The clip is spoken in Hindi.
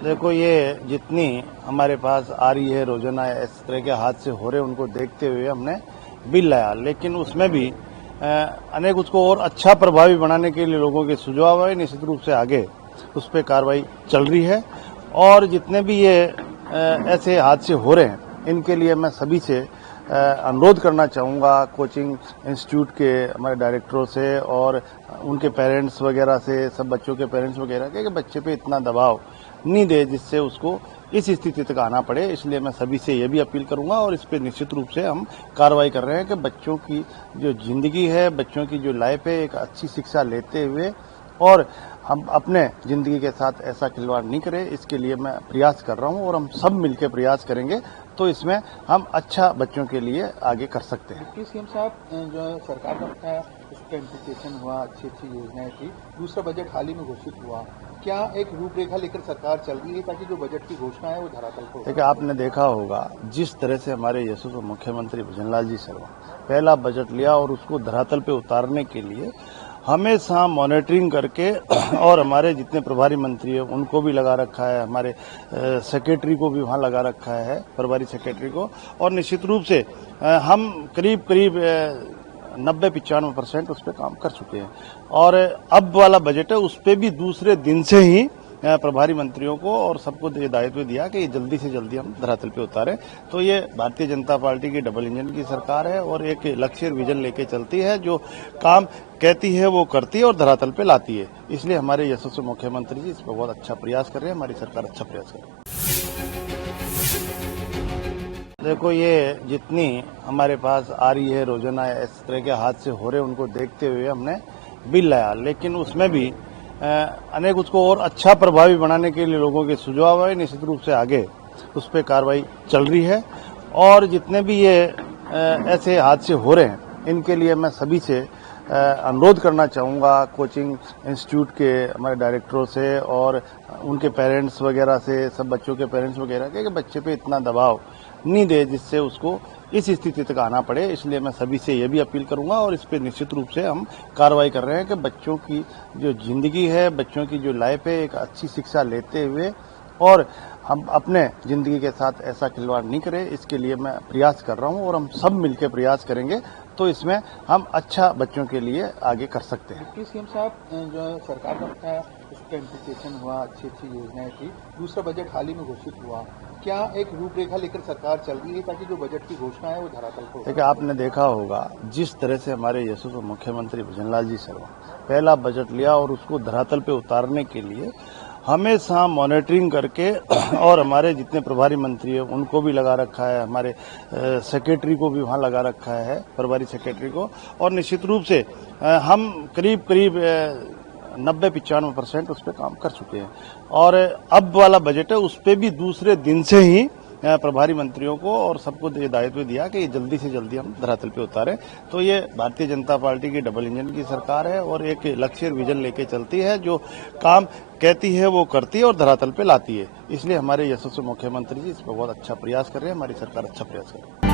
देखो, ये जितनी हमारे पास आ रही है रोजाना इस तरह के हादसे हो रहे हैं, उनको देखते हुए हमने बिल लाया, लेकिन उसमें भी अनेक उसको और अच्छा प्रभावी बनाने के लिए लोगों के सुझाव आए। निश्चित रूप से आगे उस पर कार्रवाई चल रही है और जितने भी ये ऐसे हादसे हो रहे हैं, इनके लिए मैं सभी से अनुरोध करना चाहूँगा, कोचिंग इंस्टीट्यूट के हमारे डायरेक्टरों से और उनके पेरेंट्स वगैरह से, सब बच्चों के पेरेंट्स वगैरह के, कि बच्चे पे इतना दबाव नहीं दे जिससे उसको इस स्थिति तक आना पड़े। इसलिए मैं सभी से ये भी अपील करूंगा और इस पर निश्चित रूप से हम कार्रवाई कर रहे हैं कि बच्चों की जो जिंदगी है, बच्चों की जो लाइफ है, एक अच्छी शिक्षा लेते हुए और हम अपने जिंदगी के साथ ऐसा खिलवाड़ नहीं करें, इसके लिए मैं प्रयास कर रहा हूं और हम सब मिलकर प्रयास करेंगे तो इसमें हम अच्छा बच्चों के लिए आगे कर सकते हैं। डिप्टी सीएम साहब, जो सरकार का उसका इम्प्लीमेंटेशन हुआ, अच्छी अच्छी योजनाएं थी, दूसरा बजट हाल ही में घोषित हुआ, क्या एक रूपरेखा लेकर सरकार चल रही है ताकि जो बजट की घोषणा है वो धरातल पर? देखिए, आपने देखा होगा जिस तरह से हमारे यशस्वी मुख्यमंत्री भजनलाल जी शर्मा पहला बजट लिया और उसको धरातल पे उतारने के लिए हमेशा मॉनिटरिंग करके और हमारे जितने प्रभारी मंत्री हैं उनको भी लगा रखा है, हमारे सेक्रेटरी को भी वहाँ लगा रखा है, प्रभारी सेक्रेटरी को, और निश्चित रूप से हम करीब 90-95% उस पर काम कर चुके हैं। और अब वाला बजट है उस पर भी दूसरे दिन से ही प्रभारी मंत्रियों को और सबको ये दायित्व दिया कि ये जल्दी से जल्दी हम धरातल पे उतारें। तो ये भारतीय जनता पार्टी की डबल इंजन की सरकार है और एक लक्ष्य विजन लेके चलती है, जो काम कहती है वो करती है और धरातल पे लाती है। इसलिए हमारे यशस्वी मुख्यमंत्री जी इस पर बहुत अच्छा प्रयास कर रहे हैं, हमारी सरकार अच्छा प्रयास कर रही है। देखो, ये जितनी हमारे पास आ रही है रोजाना इस तरह के हादसे हो रहे हैं, उनको देखते हुए हमने बिल लाया, लेकिन उसमें भी अनेक उसको और अच्छा प्रभावी बनाने के लिए लोगों के सुझाव आए। निश्चित रूप से आगे उस पर कार्रवाई चल रही है और जितने भी ये ऐसे हादसे हो रहे हैं, इनके लिए मैं सभी से अनुरोध करना चाहूँगा, कोचिंग इंस्टीट्यूट के हमारे डायरेक्टरों से और उनके पेरेंट्स वगैरह से, सब बच्चों के पेरेंट्स वगैरह के, कि बच्चे पे इतना दबाव नहीं दे जिससे उसको इस स्थिति तक आना पड़े। इसलिए मैं सभी से ये भी अपील करूंगा और इस पर निश्चित रूप से हम कार्रवाई कर रहे हैं कि बच्चों की जो जिंदगी है, बच्चों की जो लाइफ है, एक अच्छी शिक्षा लेते हुए और हम अपने जिंदगी के साथ ऐसा खिलवाड़ नहीं करें, इसके लिए मैं प्रयास कर रहा हूं और हम सब मिलकर प्रयास करेंगे तो इसमें हम अच्छा बच्चों के लिए आगे कर सकते हैं। डिप्टी सीएम साहब, जो सरकार का उसका इम्प्लीमेंटेशन हुआ, अच्छी अच्छी योजनाएं थी, दूसरा बजट हाल ही में घोषित हुआ, क्या एक रूपरेखा लेकर सरकार चल रही है ताकि जो बजट की घोषणा है वो धरातल पर? देखिए, आपने देखा होगा जिस तरह से हमारे यशस्वी मुख्यमंत्री भजनलाल जी शर्मा पहला बजट लिया और उसको धरातल पे उतारने के लिए हमेशा मॉनिटरिंग करके और हमारे जितने प्रभारी मंत्री हैं उनको भी लगा रखा है, हमारे सेक्रेटरी को भी वहाँ लगा रखा है, प्रभारी सेक्रेटरी को, और निश्चित रूप से हम करीब 90-95% उस पर काम कर चुके हैं। और अब वाला बजट है उस पर भी दूसरे दिन से ही प्रभारी मंत्रियों को और सबको ये दायित्व दिया कि ये जल्दी से जल्दी हम धरातल पे उतारें। तो ये भारतीय जनता पार्टी की डबल इंजन की सरकार है और एक लक्ष्य विजन लेके चलती है, जो काम कहती है वो करती है और धरातल पे लाती है। इसलिए हमारे यशस्वी मुख्यमंत्री जी इस पर बहुत अच्छा प्रयास कर रहे हैं, हमारी सरकार अच्छा प्रयास कर रही है।